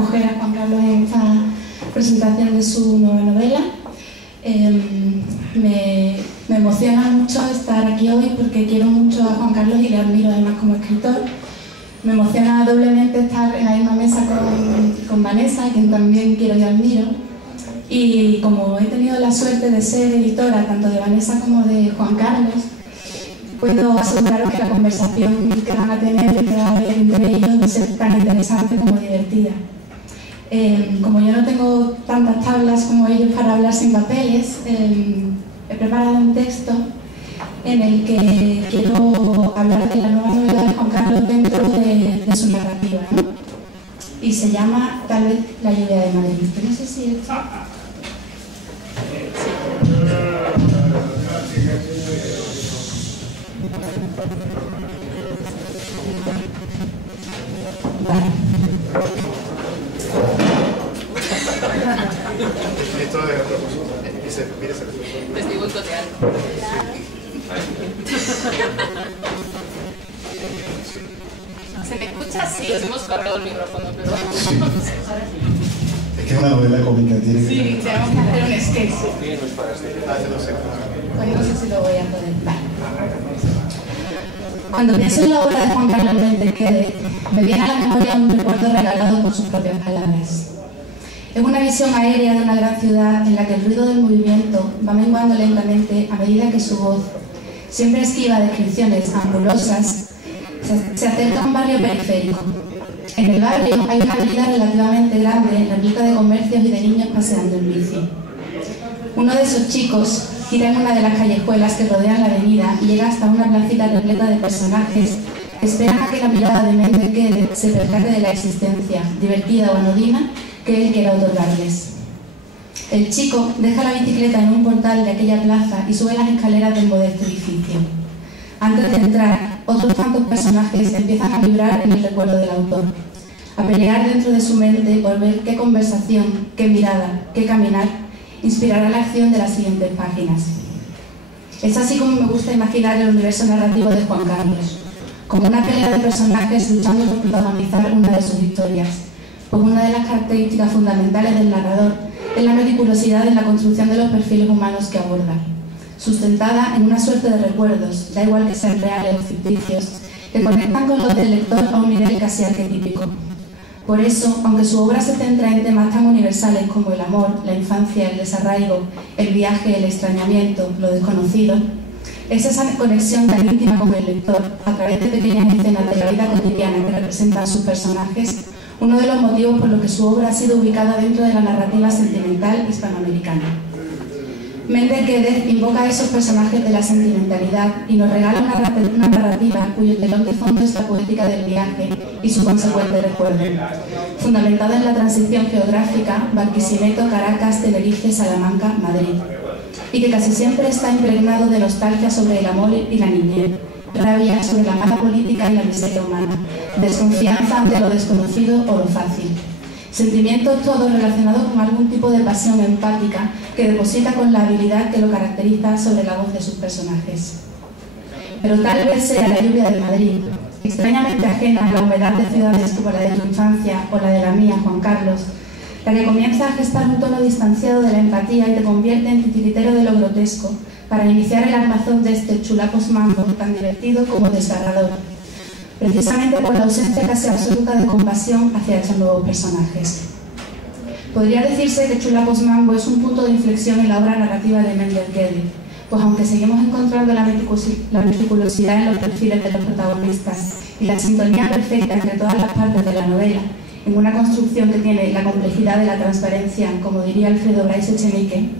acoger a Juan Carlos en esta presentación de su nueva novela. Me emociona mucho estar aquí hoy porque quiero mucho a Juan Carlos y le admiro además como escritor. Me emociona doblemente estar en la misma mesa con Vanessa, a quien también quiero y admiro. Y como he tenido la suerte de ser editora tanto de Vanessa como de Juan Carlos, puedo aseguraros que la conversación que van a tener y que va a haber entre ellos va a ser tan interesante como divertida. Como yo no tengo tantas tablas como ellos para hablar sin papeles, he preparado un texto en el que quiero hablar de la nueva novela de Juan Carlos dentro de su narrativa, ¿no? Y se llama Tal vez la lluvia de Madrid. No sé si esto... Esto es a propósito. Te estoy boicoteando. ¿Se me escucha? Sí, os hemos cargado el micrófono, pero... Es que es una novela cómica, tiene que... Sí, tenemos que hacer un sketch. Pues no sé si lo voy a poder. Vale. Cuando pienso en la obra de Juan Carlos Bentequede, me viene a la memoria un recuerdo regalado por sus propias palabras. Es una visión aérea de una gran ciudad en la que el ruido del movimiento va menguando lentamente a medida que su voz, siempre esquiva descripciones ambulosas, se acerca a un barrio periférico. En el barrio hay una avenida relativamente grande, repleta de comercios y de niños paseando en bici. Uno de esos chicos gira en una de las callejuelas que rodean la avenida y llega hasta una placita repleta de personajes que esperan a que la mirada de Bentequede se percate de la existencia, divertida o anodina, que él quiera otorgarles. El chico deja la bicicleta en un portal de aquella plaza y sube las escaleras del modesto edificio. Antes de entrar, otros tantos personajes empiezan a vibrar en el recuerdo del autor, a pelear dentro de su mente por ver qué conversación, qué mirada, qué caminar inspirará la acción de las siguientes páginas. Es así como me gusta imaginar el universo narrativo de Juan Carlos, como una pelea de personajes luchando por protagonizar una de sus historias, pues una de las características fundamentales del narrador es la meticulosidad en la construcción de los perfiles humanos que aborda, sustentada en una suerte de recuerdos, da igual que sean reales o ficticios, que conectan con los del lector a un nivel casi arquetípico. Por eso, aunque su obra se centra en temas tan universales como el amor, la infancia, el desarraigo, el viaje, el extrañamiento, lo desconocido, es esa conexión tan íntima con el lector, a través de pequeñas escenas de la vida cotidiana que representan sus personajes, uno de los motivos por los que su obra ha sido ubicada dentro de la narrativa sentimental hispanoamericana. Bentequede invoca a esos personajes de la sentimentalidad y nos regala una narrativa cuyo telón de fondo es la poética del viaje y su consecuente recuerdo, fundamentada en la transición geográfica Barquisimeto, Caracas, Tenerife, Salamanca, Madrid, y que casi siempre está impregnado de nostalgia sobre el amor y la niñez, rabia sobre la mala política y la miseria humana, desconfianza ante lo desconocido o lo fácil. Sentimientos todos relacionados con algún tipo de pasión empática que deposita con la habilidad que lo caracteriza sobre la voz de sus personajes. Pero tal vez sea la lluvia de Madrid, extrañamente ajena a la humedad de ciudades como la de tu infancia o la de la mía, Juan Carlos, la que comienza a gestar un tono distanciado de la empatía y te convierte en titiritero de lo grotesco para iniciar el armazón de este chulapos mambo tan divertido como desgarrador, precisamente por la ausencia casi absoluta de compasión hacia estos nuevos personajes. Podría decirse que Chulapos Mambo es un punto de inflexión en la obra narrativa de Bentequede, pues aunque seguimos encontrando la meticulosidad en los perfiles de los protagonistas y la sintonía perfecta entre todas las partes de la novela, en una construcción que tiene la complejidad de la transparencia, como diría Alfredo Bryce Echenique,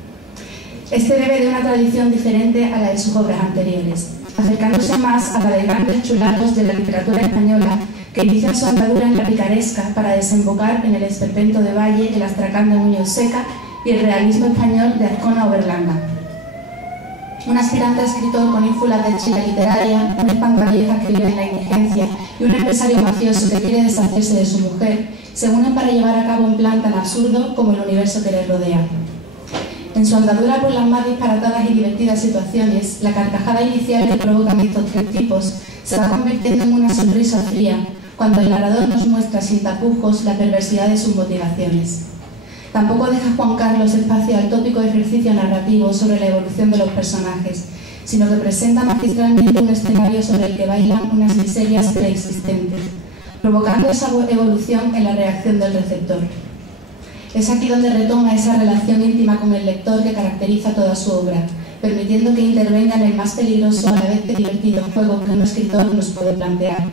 este bebe de una tradición diferente a la de sus obras anteriores, acercándose más a la de grandes chulapos de la literatura española que inician su andadura en la picaresca para desembocar en el esperpento de Valle, el astracán de Muñoz Seca y el realismo español de Azcona o Berlanga. Un aspirante escritor con ínfulas de chica literaria, un espantaviejas que vive en la indigencia y un empresario mafioso que quiere deshacerse de su mujer se unen para llevar a cabo un plan tan absurdo como el universo que les rodea. En su andadura por las más disparatadas y divertidas situaciones, la carcajada inicial que provocan estos tres tipos se va convirtiendo en una sonrisa fría, cuando el narrador nos muestra sin tapujos la perversidad de sus motivaciones. Tampoco deja Juan Carlos espacio al tópico ejercicio narrativo sobre la evolución de los personajes, sino que presenta magistralmente un escenario sobre el que bailan unas miserias preexistentes, provocando esa evolución en la reacción del receptor. Es aquí donde retoma esa relación íntima con el lector que caracteriza toda su obra, permitiendo que intervenga en el más peligroso a la vez que divertido juego que un escritor nos puede plantear: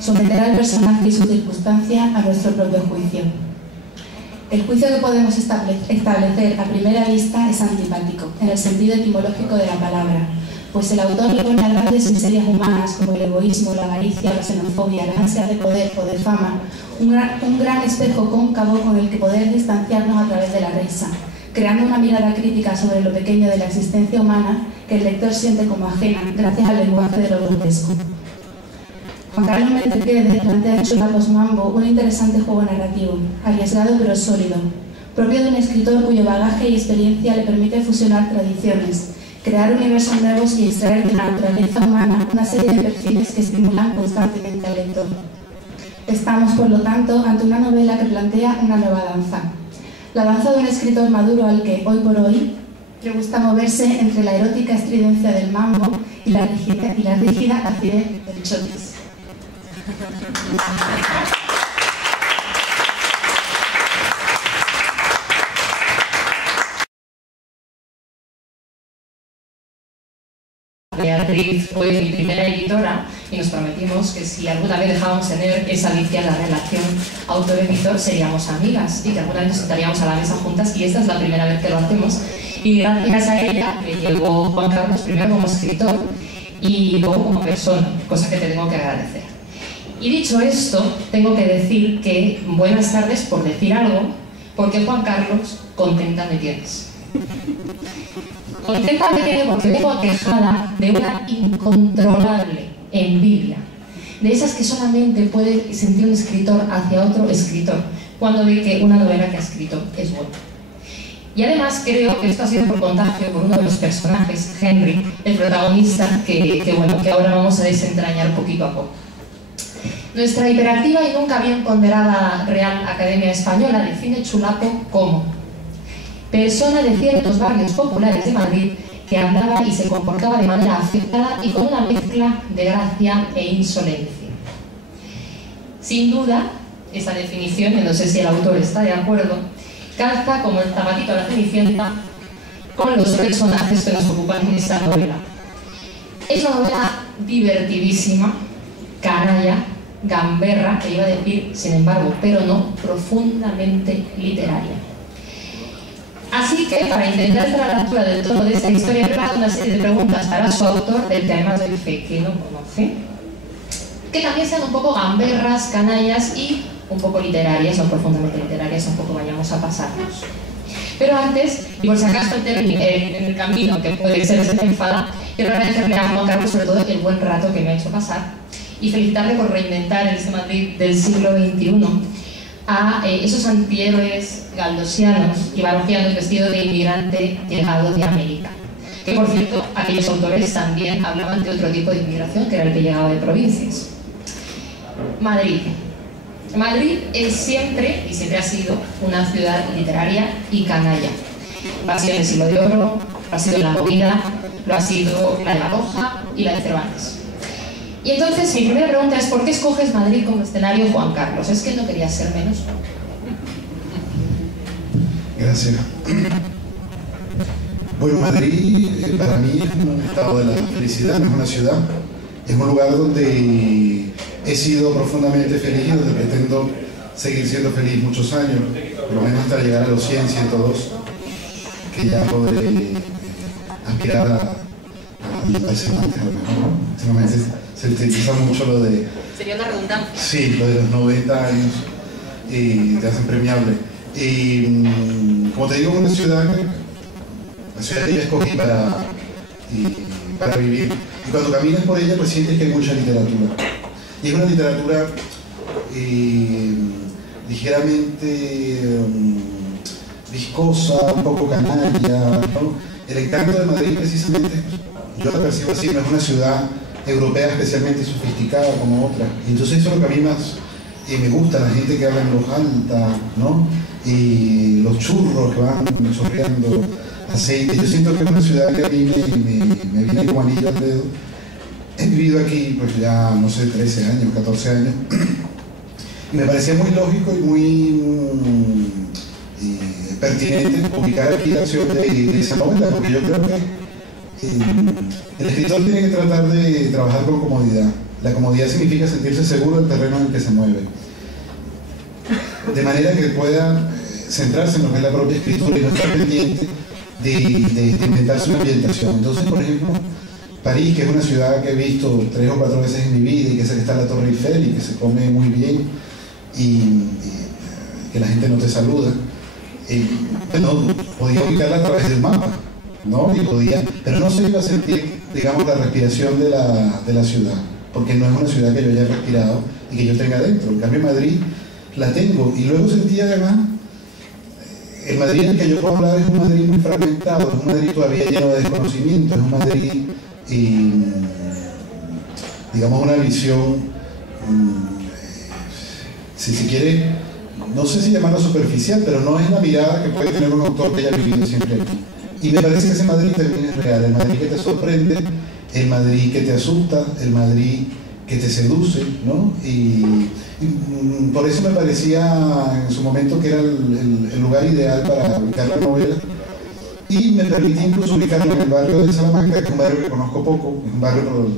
someter al personaje y su circunstancia a nuestro propio juicio. El juicio que podemos establecer a primera vista es antipático, en el sentido etimológico de la palabra, pues el autor le pone a grandes miserias humanas como el egoísmo, la avaricia, la xenofobia, la ansia de poder o de fama, un gran espejo cóncavo con el que poder distanciarnos a través de la risa, creando una mirada crítica sobre lo pequeño de la existencia humana que el lector siente como ajena gracias al lenguaje de lo grotesco. Juan Carlos Méndez Guedes plantea en Chulapos Mambo un interesante juego narrativo, arriesgado pero sólido, propio de un escritor cuyo bagaje y experiencia le permite fusionar tradiciones, crear universos nuevos y extraer de la naturaleza humana una serie de perfiles que estimulan constantemente al lector. Estamos, por lo tanto, ante una novela que plantea una nueva danza. La danza de un escritor maduro al que, hoy por hoy, le gusta moverse entre la erótica estridencia del mambo y la rígida acidez del chotis. Beatriz fue mi primera editora y nos prometimos que si alguna vez dejábamos tener esa viciada relación autor-editor seríamos amigas y que alguna vez nos sentaríamos a la mesa juntas, y esta es la primera vez que lo hacemos, y gracias a ella me llegó Juan Carlos primero como escritor y luego como persona, cosa que te tengo que agradecer. Y dicho esto, tengo que decir que buenas tardes por decir algo, porque Juan Carlos, contenta me tienes. Contenta me tiene porque vengo aquejada de una incontrolable envidia, de esas que solamente puede sentir un escritor hacia otro escritor cuando ve que una novela que ha escrito es buena. Y además creo que esto ha sido por contagio por uno de los personajes, Henry, el protagonista, que ahora vamos a desentrañar poquito a poco. Nuestra hiperactiva y nunca bien ponderada Real Academia Española define Chulapo como persona de ciertos barrios populares de Madrid que hablaba y se comportaba de manera afectada y con una mezcla de gracia e insolencia. Sin duda, esta definición, y no sé si el autor está de acuerdo, calza como el zapatito a la Cenicienta con los personajes que nos ocupan en esta novela. Es una novela divertidísima, canalla, gamberra, que iba a decir, sin embargo, pero no, profundamente literaria. Así que, para intentar estar a la altura del tono de esta historia, he preparado una serie de preguntas para su autor, del que además doy fe que no conoce, que también sean un poco gamberras, canallas y un poco literarias, o profundamente literarias, un poco vayamos a pasarnos. Pero antes, y por si acaso en el camino, que puede ser desenfada, quiero agradecerle a Juan Carlos sobre todo el buen rato que me ha hecho pasar y felicitarle por reinventar ese Madrid del siglo XXI a esos antihéroes galdosianos y baroquianos vestidos de inmigrante llegado de América. Que, por cierto, aquellos autores también hablaban de otro tipo de inmigración, que era el que llegaba de provincias. Madrid. Madrid es siempre, y siempre ha sido, una ciudad literaria y canalla. Lo ha sido en el Siglo de Oro, lo ha sido en la Movida, lo ha sido la de La Roja y la de Cervantes. Y entonces mi primera pregunta es: ¿por qué escoges Madrid como escenario, Juan Carlos? ¿Es que no querías ser menos? Gracias. Bueno, Madrid para mí es un estado de la felicidad, no es una ciudad. Es un lugar donde he sido profundamente feliz y donde pretendo seguir siendo feliz muchos años, por lo menos hasta llegar a los 100, 102, que ya podré aspirar a ese momento, ¿no? Últimamente se utiliza mucho lo de... Sería una redundancia. Sí, lo de los 90 años y te hacen premiable. Y como te digo, es una ciudad que yo escogí para vivir. Y cuando caminas por ella, pues sientes que hay mucha literatura. Y es una literatura ligeramente viscosa, un poco canalla, ¿no? El encanto de Madrid, precisamente, yo la percibo así, no es una ciudad europea especialmente sofisticada como otras. Y entonces eso es lo que a mí me gusta la gente que habla en voz alta, ¿no? Y los churros que van chorreando aceite. Yo siento que es una ciudad que a mí me viene como anillo al dedo. He vivido aquí pues ya, no sé, 13 años, 14 años. Y me parecía muy lógico y muy pertinente publicar aquí la acción de esa novela, porque yo creo que el escritor tiene que tratar de trabajar con comodidad. La comodidad significa sentirse seguro del terreno en el que se mueve, de manera que pueda centrarse en lo que es la propia escritura y no estar pendiente de inventarse una ambientación. Entonces, por ejemplo, París, que es una ciudad que he visto 3 o 4 veces en mi vida y que sé que está la Torre Eiffel y que se come muy bien y que la gente no te saluda, bueno, podía ubicarla a través del mapa, ¿no? Pero no se iba a sentir, digamos, la respiración de la ciudad, porque no es una ciudad que yo haya respirado y que yo tenga dentro. En cambio, Madrid la tengo, y luego sentí además, el Madrid en el que yo puedo hablar es un Madrid muy fragmentado, es un Madrid todavía lleno de desconocimiento, es un Madrid, digamos, una visión, si se quiere, no sé si llamarlo superficial, pero no es la mirada que puede tener un autor que haya vivido siempre aquí. Y me parece que ese Madrid también es real, el Madrid que te sorprende, el Madrid que te asusta, el Madrid que te seduce, ¿no? Y por eso me parecía en su momento que era el lugar ideal para ubicar la novela. Y me permití incluso ubicarla en el barrio de Salamanca, que es un barrio que conozco poco, es un barrio por el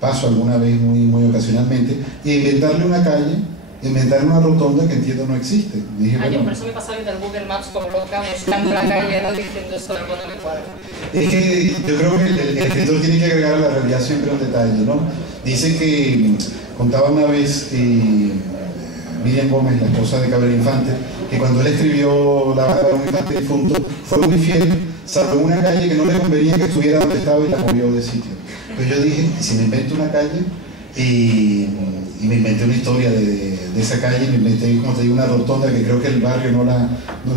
paso alguna vez muy ocasionalmente, y inventarle una calle, inventar una rotonda que entiendo no existe. Dije, yo por eso me pasaba viendo el Google Maps como loca, buscando la calle, diciendo esto algo no me cuadra. Es que yo creo que el escritor tiene que agregar a la realidad siempre un detalle, ¿no? Dice que, contaba una vez Miriam Gómez, la esposa de Cabrera Infante, que cuando él escribió La Banda de un Infante Difunto, fue muy fiel, salvo una calle que no le convenía que estuviera donde estaba y la movió de sitio. Entonces yo dije, si me invento una calle, y me inventé una historia de esa calle, me inventé, como te digo, una rotonda que creo que el barrio no la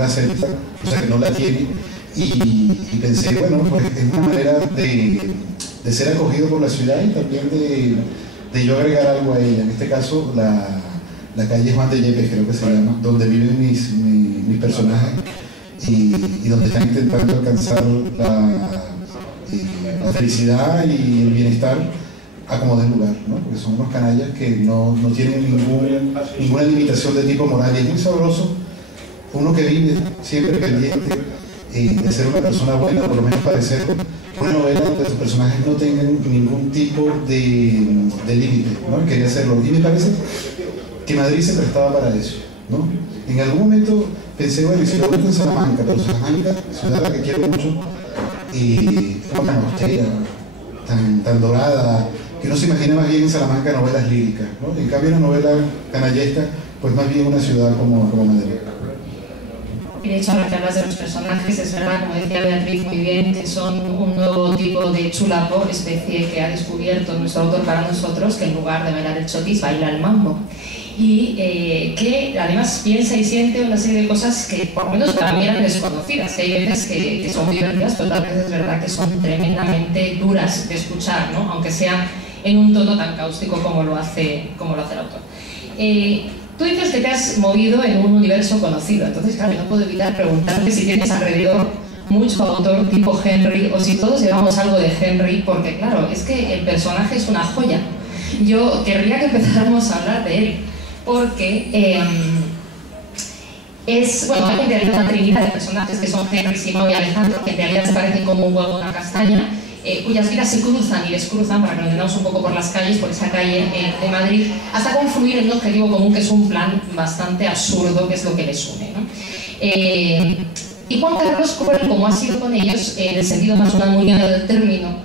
acepta, o sea que no la tiene, y pensé, bueno, pues es una manera de ser acogido por la ciudad y también de yo agregar algo a ella. En este caso, la calle Juan de Yepes, creo que se llama, donde viven mis personajes y donde están intentando alcanzar la felicidad y el bienestar a como de lugar, ¿no? Porque son unos canallas que no tienen ninguna limitación de tipo moral, y es muy sabroso uno que vive siempre pendiente de ser una persona buena, por lo menos parecer una novela donde sus personajes no tengan ningún tipo de límite, ¿no? Quería hacerlo, y me parece que Madrid se prestaba para eso, ¿no? En algún momento pensé, bueno, y si lo busco en Salamanca, pero Salamanca, ciudad a la que quiero mucho, y tan austera, tan dorada, que no se imagina más bien en Salamanca novelas líricas, ¿no? En cambio, una novela canallesca, pues más bien una ciudad como Madrid. Y de hecho, ahora que hablas de los personajes, es verdad, como decía Beatriz muy bien, que son un nuevo tipo de chulapo, especie que ha descubierto nuestro autor para nosotros, que en lugar de bailar el chotis, baila el mambo. Y que además piensa y siente una serie de cosas que por lo menos para mí eran desconocidas, que hay veces que son divertidas, pero tal vez es verdad que son tremendamente duras de escuchar, ¿no? Aunque sea en un tono tan cáustico como lo hace el autor. Tú dices que te has movido en un universo conocido, entonces claro, no puedo evitar preguntarte si tienes alrededor mucho autor tipo Henry, o si todos llevamos algo de Henry, porque claro, es que el personaje es una joya. Yo querría que empezáramos a hablar de él, porque bueno, hay en realidad una trinidad de personajes que son Henry, Simón y Alejandro, que en realidad se parecen como un huevo y una castaña, cuyas vidas se cruzan y descruzan, para que nos entendamos un poco por las calles, por esa calle de Madrid, hasta confluir en un objetivo común que es un plan bastante absurdo, que es lo que les une, ¿no? Y Juan Carlos Corral, como ha sido con ellos, en el sentido más unamuniano del término.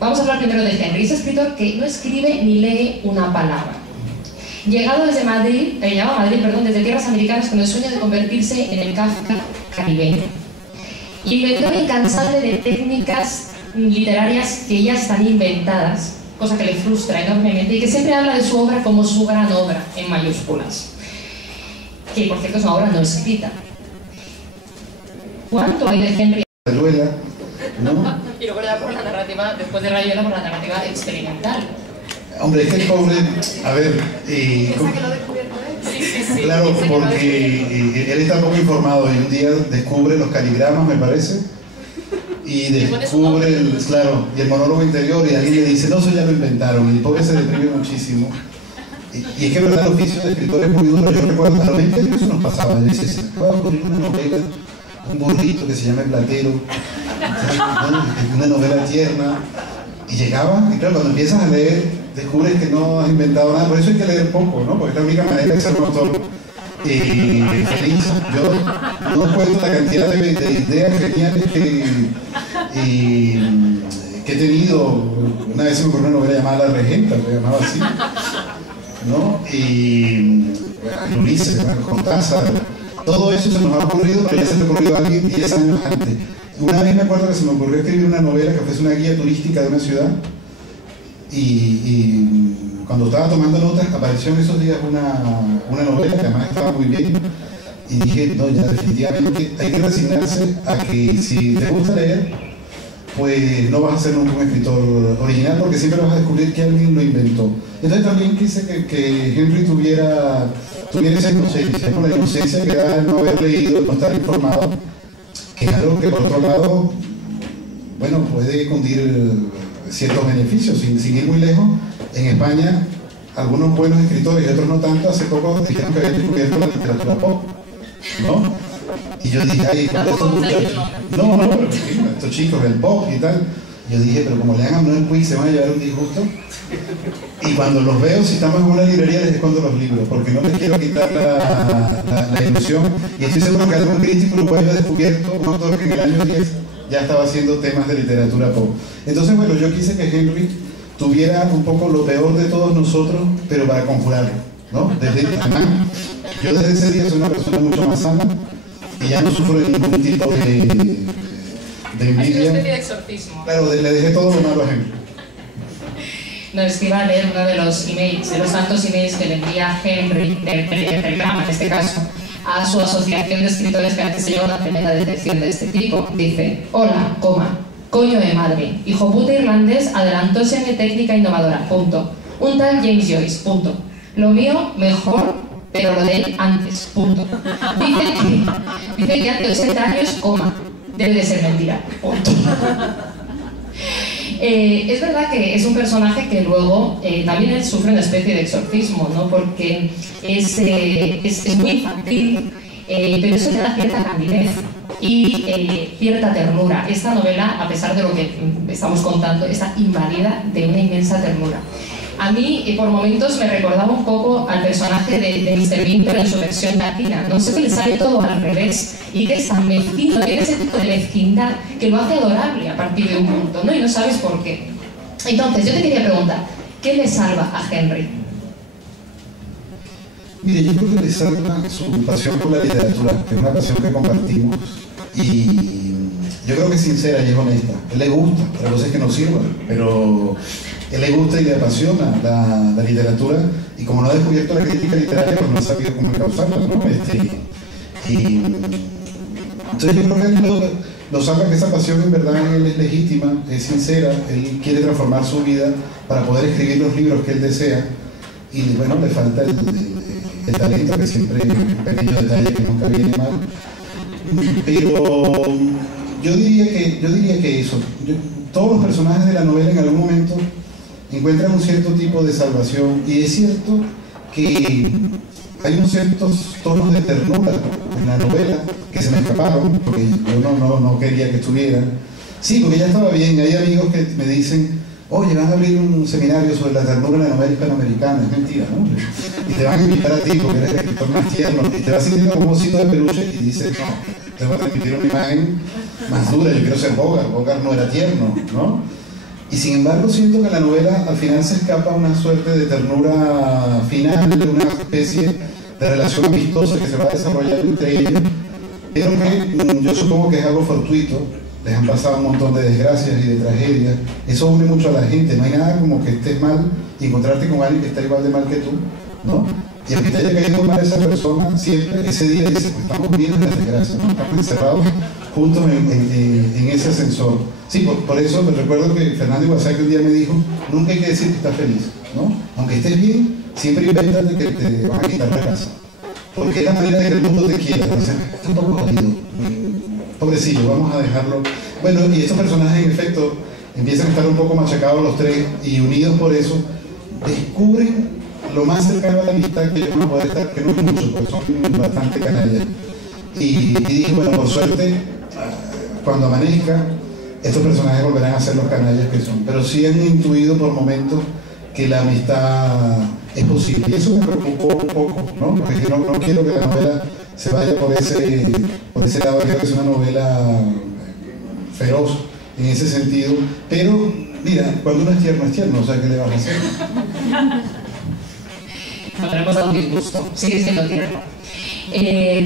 Vamos a hablar primero de Henry, ese escritor que no escribe ni lee una palabra. Llegado desde desde tierras americanas con el sueño de convertirse en el Kafka caribeño. Inventor incansable de técnicas literarias que ya están inventadas, cosa que le frustra enormemente, y que siempre habla de su obra como su gran obra, en mayúsculas. Que por cierto es una obra no escrita. ¿Cuánto hay de Henry? Rayuela, ¿no? Y luego ya por la narrativa, después de Rayuela, por la narrativa experimental. Hombre, es que el pobre, a ver, ¿Piensa que lo he descubierto él? Sí, Claro, porque él está poco informado y un día descubre los caligramas, me parece, y descubre y el monólogo interior, y alguien le dice, no, eso ya lo inventaron, y el pobre se deprime muchísimo. Y es que, verdad, el oficio de escritor es muy duro. Yo recuerdo, a los 20 años eso nos pasaba. Yo decía, se me acaba de ocurrir una novela, un burrito que se llama El Platero, una novela tierna, y llegaba, y claro, cuando empiezas a leer, descubres que no has inventado nada. Por eso hay que leer poco, ¿no? Porque es la única manera de ser un autor feliz. Yo no cuento la cantidad de ideas geniales que he tenido. Una vez se me ocurrió una novela llamada La Regenta, se llamaba así, ¿no? Y Ulises, Cortázar, todo eso se nos ha ocurrido, pero ya se me ocurrió a alguien 10 años antes. Una vez me acuerdo que se me ocurrió escribir una novela que fuese una guía turística de una ciudad, y cuando estaba tomando notas apareció en esos días una novela que además estaba muy bien, y dije, no, ya definitivamente hay que resignarse a que si te gusta leer, pues no vas a ser nunca un escritor original, porque siempre vas a descubrir que alguien lo inventó. Entonces también quise que Henry tuviera esa inocencia, ¿no? La inocencia que da el no haber leído, no estar informado, que es algo que por otro lado, bueno, puede cundir ciertos beneficios, sin ir muy lejos. En España, algunos buenos escritores y otros no tanto, hace poco dijeron que habían descubierto la literatura pop, ¿no? Y yo dije, ay, estos muchachos, no, estos chicos del pop y tal. Yo dije, pero como le hagan un quiz se van a llevar un disgusto. Y cuando los veo, si estamos en una librería, les escondo los libros, porque no les quiero quitar la ilusión. Y estoy seguro que algún crítico lo puede haber descubierto, un autor que en el año 10 ya estaba haciendo temas de literatura pop. Entonces, bueno, yo quise que Henry tuviera un poco lo peor de todos nosotros, pero para conjurarlo, ¿no? Yo desde ese día soy una persona mucho más sana y ya no sufro de ningún tipo de envidia. Ha sido una especie de exorcismo. Claro, le dejé todo lo malo a Henry. No, es que iba a leer uno de los emails, de los tantos emails que le envía Henry, del Telegrama en este caso, a su asociación de escritores que antes se llevó una tremenda detección de este tipo. Dice, hola, coño de madre, hijo puta irlandés adelantóse en mi técnica innovadora, punto. Un tal James Joyce, punto. Lo mío, mejor, pero lo de él antes, punto. Dice que hace 80 años, debe de ser mentira, punto. Es verdad que es un personaje que luego también él sufre una especie de exorcismo, ¿no? Porque es muy infantil, pero eso le da cierta candidez y cierta ternura. Esta novela, a pesar de lo que estamos contando, está invadida de una inmensa ternura. A mí, por momentos, me recordaba un poco al personaje de Mr. Bean, pero en su versión latina. No sé, que le sale todo al revés y que es tan mezquino, tiene ese tipo de mezquindad que lo hace adorable a partir de un punto, ¿no? Y no sabes por qué. Entonces, yo te quería preguntar, ¿qué le salva a Henry? Mire, yo creo que le salva su pasión por la literatura, que es una pasión que compartimos, y yo creo que es sincera y es honesta. A él le gusta, otra cosa es que no sirva, pero a él le gusta y le apasiona la literatura, y como no ha descubierto la crítica literaria, pues no ha sabido cómo causarla, ¿no? Entonces yo creo que él lo salva, que esa pasión en verdad en él es legítima, es sincera, él quiere transformar su vida para poder escribir los libros que él desea, y bueno, le falta el talento, que siempre es un pequeño detalle que nunca viene mal. Pero yo diría que eso, todos los personajes de la novela en algún momento encuentran un cierto tipo de salvación, y es cierto que hay unos ciertos tonos de ternura en la novela que se me escaparon, porque yo no quería que estuvieran. Sí, porque ya estaba bien. Hay amigos que me dicen, oye, van a abrir un seminario sobre la ternura en la novela hispanoamericana. Es mentira, ¿no? Y te van a invitar a ti porque eres el escritor más tierno, y te vas sintiendo como un osito de peluche y dices, no, te voy a transmitir una imagen más dura, yo quiero ser Bogart no era tierno, ¿no? Y sin embargo siento que la novela al final se escapa una suerte de ternura final, una especie de relación amistosa que se va a desarrollar entre ellos, pero que yo supongo que es algo fortuito. Les han pasado un montón de desgracias y de tragedias, eso une mucho a la gente. No hay nada como que estés mal y encontrarte con alguien que está igual de mal que tú, ¿no? Y el que te haya caído mal esa persona, siempre ese día dice, pues estamos viendo la desgracia, ¿no? Estamos encerrados juntos en ese ascensor. Sí, por eso me recuerdo que Fernando Iwasaki un día me dijo, nunca hay que decir que estás feliz, ¿no? Aunque estés bien, siempre invéntate que te van a quitar la casa. porque es la manera de que el mundo te quiera. O sea, está un poco jodido. Pobrecillo, vamos a dejarlo. Bueno, y estos personajes, en efecto, empiezan a estar un poco machacados los tres, y unidos por eso, descubren lo más cercano a la amistad que ellos van a poder estar, que no es mucho, porque son bastante canallas. Y dije, bueno, por suerte, cuando amanezca, estos personajes volverán a ser los canallas que son, pero sí han intuido por momentos que la amistad es posible, y eso me preocupó un poco, ¿no? Porque no quiero que la novela se vaya por ese lado. Creo que es una novela feroz en ese sentido, pero mira, cuando uno es tierno, o sea, ¿qué le vas a hacer? No tenemos un disgusto, sigue siendo tierno.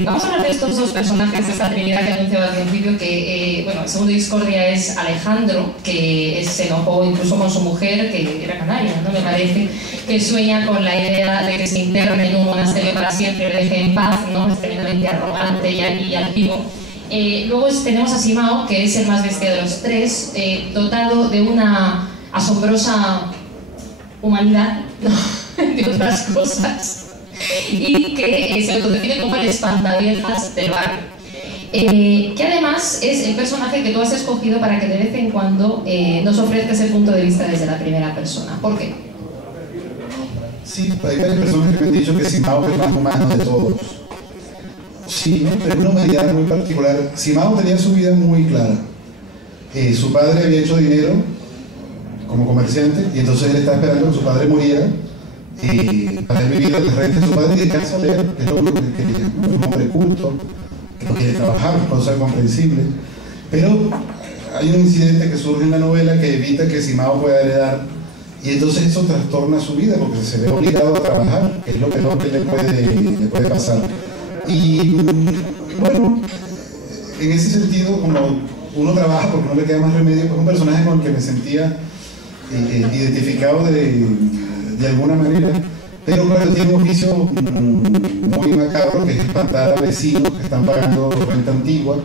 Vamos a hablar de estos dos personajes de esta trinidad que anunciaba al principio, que, bueno, el segundo discordia es Alejandro, que se enojó incluso con su mujer, que era canaria, ¿no? Me parece, que sueña con la idea de que se interne en un monasterio para siempre, le deje en paz, ¿no? Es tremendamente arrogante y altivo. Luego tenemos a Simao, que es el más bestia de los tres, dotado de una asombrosa humanidad, ¿no? De otras cosas, y que se autodefine como el espantaviejas del barrio, que además es el personaje que tú has escogido para que de vez en cuando nos ofrezca ese punto de vista desde la primera persona. ¿Por qué? Sí, hay varias personas que me han dicho que Simao es el más humano de todos. Sí, pero una humanidad muy particular. Simao tenía su vida muy clara. Su padre había hecho dinero como comerciante, y entonces él estaba esperando que su padre muriera para él vivir el resto de su padre y dedicarse a leer, que es lo único que quería, ¿no? Un hombre culto, que no quiere trabajar, cosa comprensible. Pero hay un incidente que surge en la novela que evita que Simao pueda heredar, y entonces eso trastorna su vida porque se ve obligado a trabajar, que es lo peor que le puede pasar. Y bueno, en ese sentido, como uno trabaja porque no le queda más remedio, pues un personaje con el que me sentía identificado de alguna manera, pero claro, tiene un oficio muy macabro, que es espantar a vecinos que están pagando renta antigua,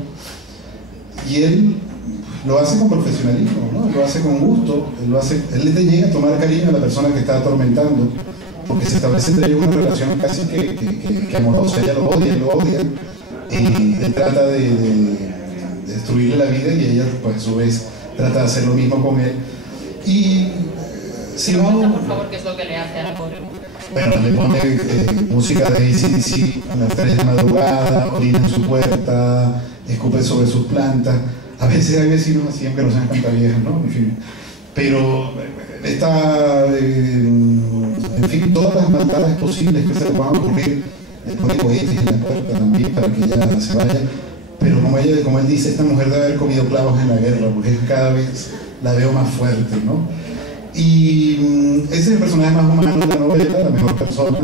y él lo hace con profesionalismo, ¿no? Lo hace con gusto, él le llega a tomar cariño a la persona que está atormentando, porque se establece entre ellos una relación casi que amorosa. Ella lo odia, él trata de destruirle la vida, y ella, pues a su vez, trata de hacer lo mismo con él. Y Simao, por favor, ¿qué es lo que le hace a la pobre? Bueno, le pone música de AC/DC a las 3 de la madrugada, orina en su puerta, escupe sobre sus plantas. A veces hay vecinos así, aunque no sean cantaviejas, ¿no? En fin. Pero está, en fin, todas las maldades posibles que se le puedan ocurrir. Pone cohetes en la puerta también para que ella se vaya. Pero como él dice, esta mujer debe haber comido clavos en la guerra, porque cada vez la veo más fuerte, ¿no? Y ese es el personaje más humano de la novela, la mejor persona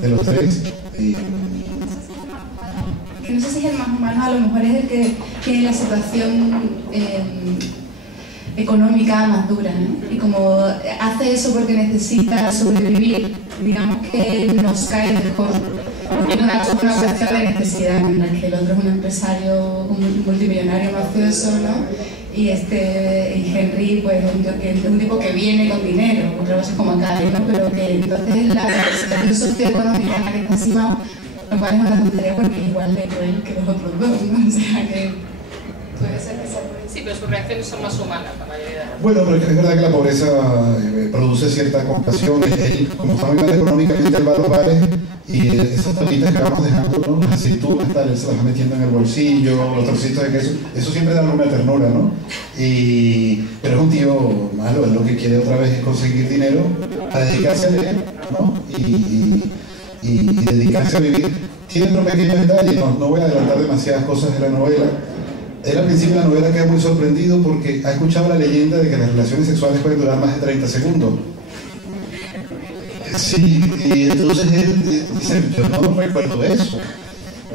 de los tres. Que no sé si es el más humano, a lo mejor es el que tiene la situación económica más dura, ¿no? Y como hace eso porque necesita sobrevivir, digamos que nos cae mejor en una cuestión de necesidad, en la que el otro es un empresario, un multimillonario mafioso, ¿no? Y Henry, pues, es un tipo que viene con dinero, otra cosa es como acá, ¿no? Pero que entonces la situación socioeconómica en la que está Simao, lo cual es una tontería porque es igual de cruel que los otros dos, ¿no? O sea que puede ser que sea por eso. Sí, pero sus reacciones son más humanas, la mayoría de las veces. Bueno, pero es verdad que la pobreza produce cierta compasión. Él, como está muy mal económicamente, él va a los bares y esas tapitas que vamos dejando, ¿no? Las aceitunas, tal, él se las va metiendo en el bolsillo, los trocitos de queso, eso siempre da una ternura, ¿no? Pero es un tío malo, él lo que quiere otra vez es conseguir dinero para dedicarse a leer, ¿no? Y dedicarse a vivir. Tiene otro pequeño detalle, no voy a adelantar demasiadas cosas de la novela. Él al principio de la novela queda muy sorprendido porque ha escuchado la leyenda de que las relaciones sexuales pueden durar más de 30 segundos. Sí, y entonces él dice, yo no recuerdo eso.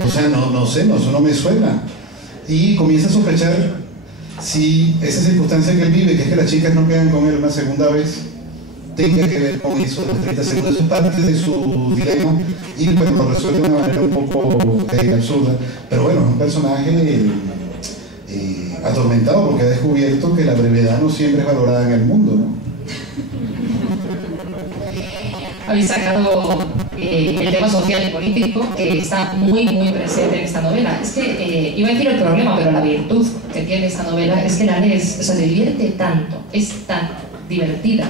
O sea, no sé, eso no me suena. Y comienza a sospechar si esa circunstancia que él vive, que es que las chicas no quedan con él una segunda vez, tenga que ver con eso de los 30 segundos. Eso es parte de su dilema y pues lo resuelve de una manera un poco absurda. Pero bueno, es un personaje atormentado porque ha descubierto que la brevedad no siempre es valorada en el mundo, ¿no? habéis sacado el tema social y político que está muy presente en esta novela. Es que, iba a decir el problema, pero la virtud que tiene esta novela es que la lees, o sea, te divierte tanto, es tan divertida,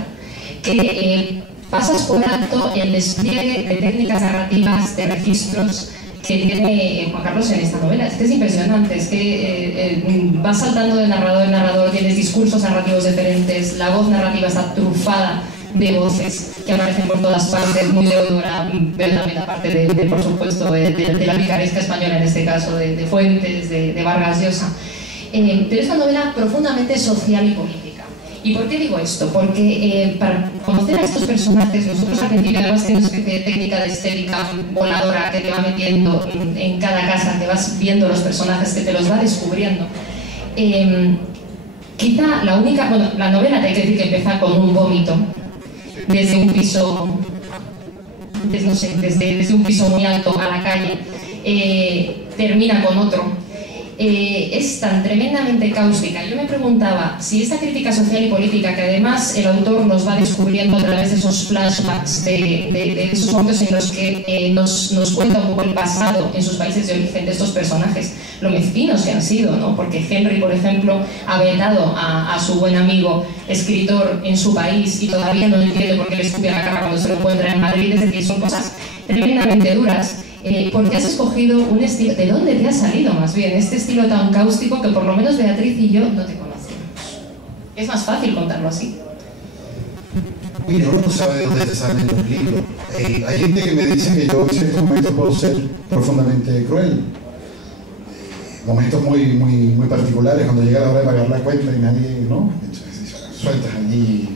que pasas por alto el despliegue de técnicas narrativas, de registros que tiene Juan Carlos en esta novela. Es que es impresionante, es que vas saltando de narrador en narrador, tienes discursos narrativos diferentes, la voz narrativa está trufada de voces que aparecen por todas partes, muy deudora, pero también aparte de por supuesto, de la picaresca española, en este caso, de Fuentes, de Vargas Llosa. Pero es una novela profundamente social y política. ¿Y por qué digo esto? Porque para conocer a estos personajes, nosotros al principio además tenemos una especie de técnica de estética voladora que te va metiendo en cada casa, que vas viendo los personajes, que te los va descubriendo. Quizá la única, bueno, la novela te hay que decir que empieza con un vómito desde un piso, desde un piso muy alto a la calle, termina con otro. Es tan tremendamente cáustica. Yo me preguntaba si esta crítica social y política, que además el autor nos va descubriendo a través de esos flashbacks, de esos momentos en los que nos cuenta un poco el pasado en sus países de origen de estos personajes, lo mezquinos que han sido, ¿no? Porque Henry, por ejemplo, ha vetado a su buen amigo escritor en su país y todavía no entiende por qué le escupe a la cara cuando se lo encuentra en Madrid. Es decir, son cosas tremendamente duras. ¿Por qué has escogido un estilo? ¿De dónde te ha salido más bien este estilo tan cáustico que por lo menos Beatriz y yo no te conocemos? Es más fácil contarlo así. Mira, uno no sabe de dónde te salen los libros. Hay gente que me dice que yo en ciertos momentos puedo ser profundamente cruel. Momentos muy particulares, cuando llega la hora de pagar la cuenta y nadie, ¿no? Entonces sueltas allí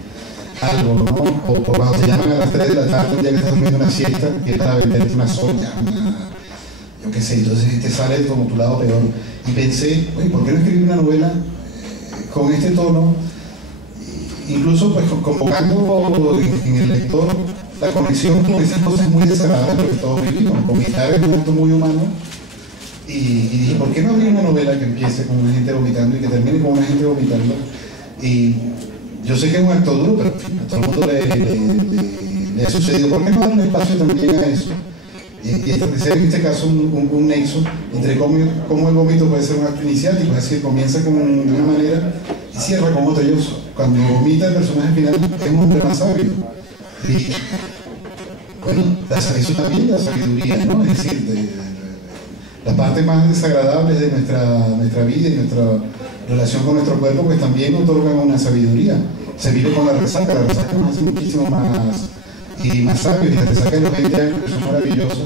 algo, ¿no? O cuando te llaman a las 3 de la tarde, un día que estás durmiendo una siesta, que es para venderte una soya, yo qué sé, entonces te sale como tu lado peor. Y pensé, oye, ¿por qué no escribir una novela con este tono? Incluso pues convocando en el lector la conexión con esas cosas muy desagradables que todos vivimos, con estar en un momento muy humano. Y dije, ¿por qué no abrir una novela que empiece con una gente vomitando y que termine con una gente vomitando? Y yo sé que es un acto duro, pero a todo el mundo le ha sucedido. ¿Por qué no darle espacio también a eso? Y establecer en este caso un nexo entre cómo el vómito puede ser un acto iniciático, es decir, comienza de una manera y cierra con otra. Cuando vomita el personaje al final es un hombre más sabio. Y bueno, eso también la sabiduría, ¿no? Es decir, la parte más desagradable de nuestra vida y nuestra relación con nuestro cuerpo, pues también otorgan una sabiduría. Se vive con la resaca nos hace muchísimo más sabios, y la resaca de los 20 años que son maravillosas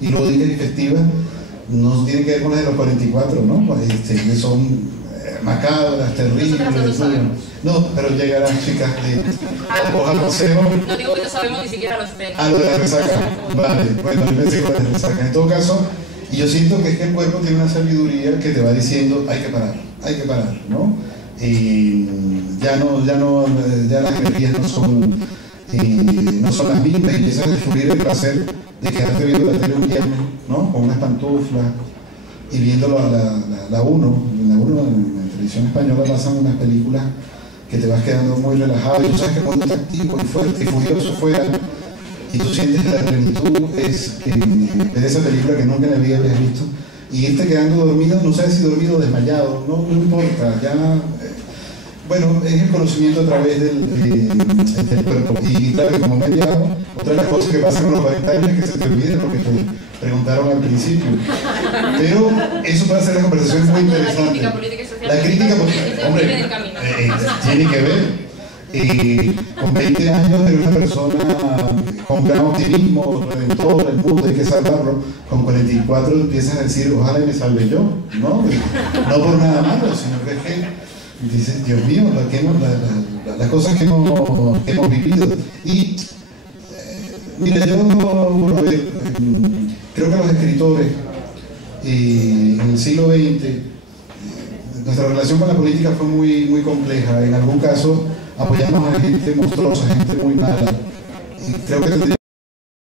y lúdicas y festivas, no tienen que ver con las de los 44, ¿no? Que son macabras, terribles. No, pero llegarán, chicas, al consejo. No digo que no sabemos ni siquiera los precios. A lo de la resaca, vale, bueno, yo pensé con la resaca. En todo caso, y yo siento que es que el cuerpo tiene una sabiduría que te va diciendo hay que parar, ¿no? Y ya las energías no son las mismas, y empiezas a descubrir el placer de quedarte viendo la tele un viernes, ¿no? Con unas pantuflas y viendo la 1. En la 1, en la televisión española, pasan unas películas que te vas quedando muy relajado y tú sabes que cuando estás activo y fuerte y furioso fuera, y tú sientes que la plenitud es de esa película que nunca en la vida habías visto, y irte quedando dormido, no sabes si dormido o desmayado, no importa, ya, bueno, es el conocimiento a través del cuerpo. Y claro, como me he llegado, otra de las cosas que pasa con los 40 años es que se te olvida lo que te preguntaron al principio, pero eso puede hacer la conversación muy interesante. La crítica política, hombre, tiene que ver. Con 20 años de una persona con gran optimismo, redentor, el mundo hay que salvarlo. Con 44 empiezas a decir, ojalá me salve yo, ¿no? No por nada malo, sino que es que dices, Dios mío, las cosas que hemos vivido. Y mira, yo creo que los escritores en el siglo XX, nuestra relación con la política fue muy compleja. En algún caso apoyamos a gente monstruosa, gente muy mala. Y creo que tendríamos